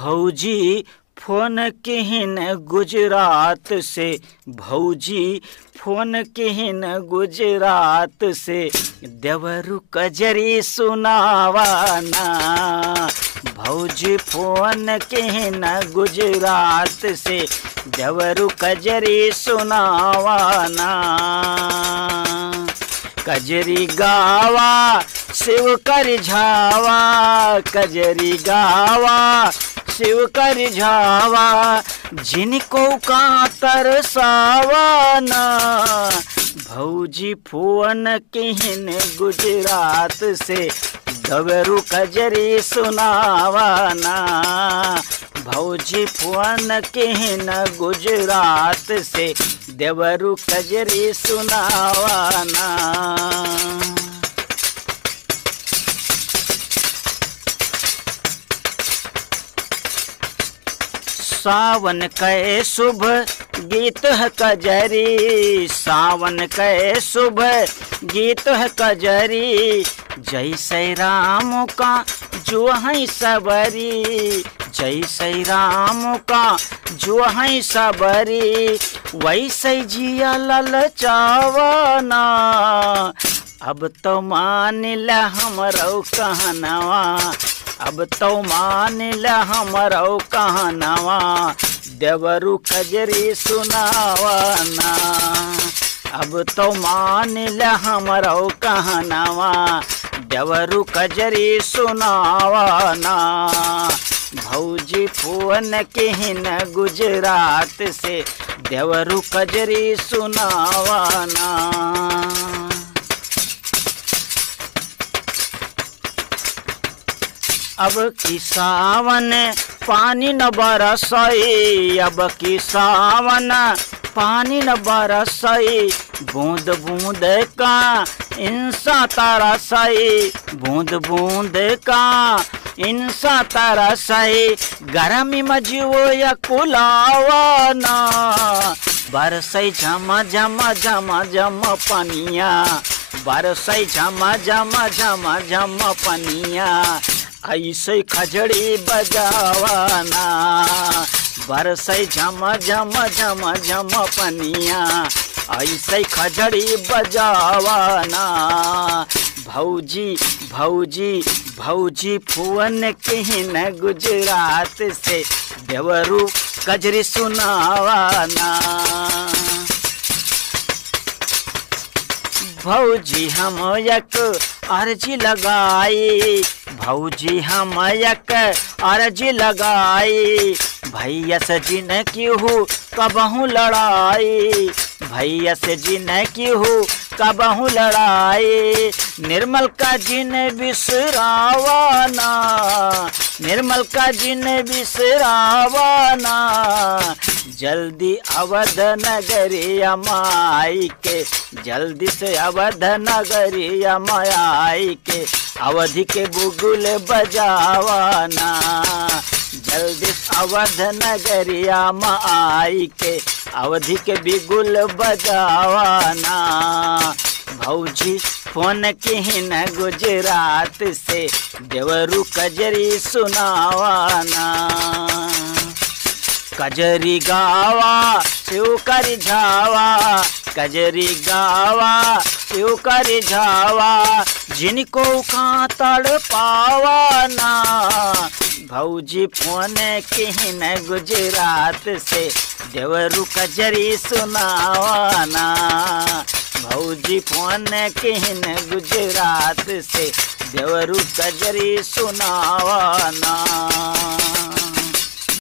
भौजी फोन किहिन गुजरात से, भौजी फोन किहिन गुजरात से, देवरु कजरी सुनावाना। भौजी फोन किहिन गुजरात से, देवरु कजरी सुनावाना। कजरी गावा शिव कर झावा, कजरी गावा शिव कर झावा, जिनको का तरसावाना। भौजी फोन किहिन गुजरात से, देवरु कजरी सुनावाना। भौजी फोन किहिन गुजरात से, देवरु कजरी सुनावाना। सावन कै शुभ गीत है कजरी, सावन कै शुभ गीत है कजरी, जैसे राम का जो है सबरी, जैसे राम का जो है सबरी, वैसे जिया ललचावाना। अब तो मान ल हमरो कहनवा, अब तो मान ल हमरो कहनवा, देवरु कजरी सुनावाना। अब तो मान ल हमरो कहनवा, देवरु कजरी सुनावाना। भौजी फोन किहिन गुजरात से, देवरु कजरी सुनावाना। अब की सावन पानी न बरसई, अब की सावन पानी न बरसई, बूंद बूंद का इंसा तरसई, बूंद बूंद का इंसा तरसई, गर्मी में जीवो या कुलावाना। बरसई झम झम झम झम पनिया, बरसई झम झम झम झम पनिया, ऐसे खजड़ी बजावाना। बरसई झम झम झम झम पनिया, ऐसे खजड़ी बजावाना। भौजी भौजी भौजी फोन किहिन गुजरात से, देवरु कजरी सुनावाना। भौजी हम एक अर्जी लगाई, भौजी हम एक अर्जी लगाई, भैया से जिन की हूँ कबहू लड़ाई, भैया से जिन की हूँ कबहू लड़ाई, निर्मल का जिन बिसरावाना, निर्मल का जिन बिसरावाना। जल्दी अवध नगरिया माई के, जल्दी से अवध नगरिया माई के, अवधि के बुगुल बजावाना। जल्दी अवध नगरिया माई के, अवधि के बिगुल बजावाना। भौजी फोन किहिन गुजरात से, देवरु कजरी सुनावाना। कजरी गावा शिव कर झावा, कजरी गावा शिव कर झावा, जिनको का तड़ पावाना। भौजी फोन किहिन गुजरात से, देवरु कजरी सुनावाना। भौजी फोन किहिन गुजरात से, देवरु कजरी सुनावाना।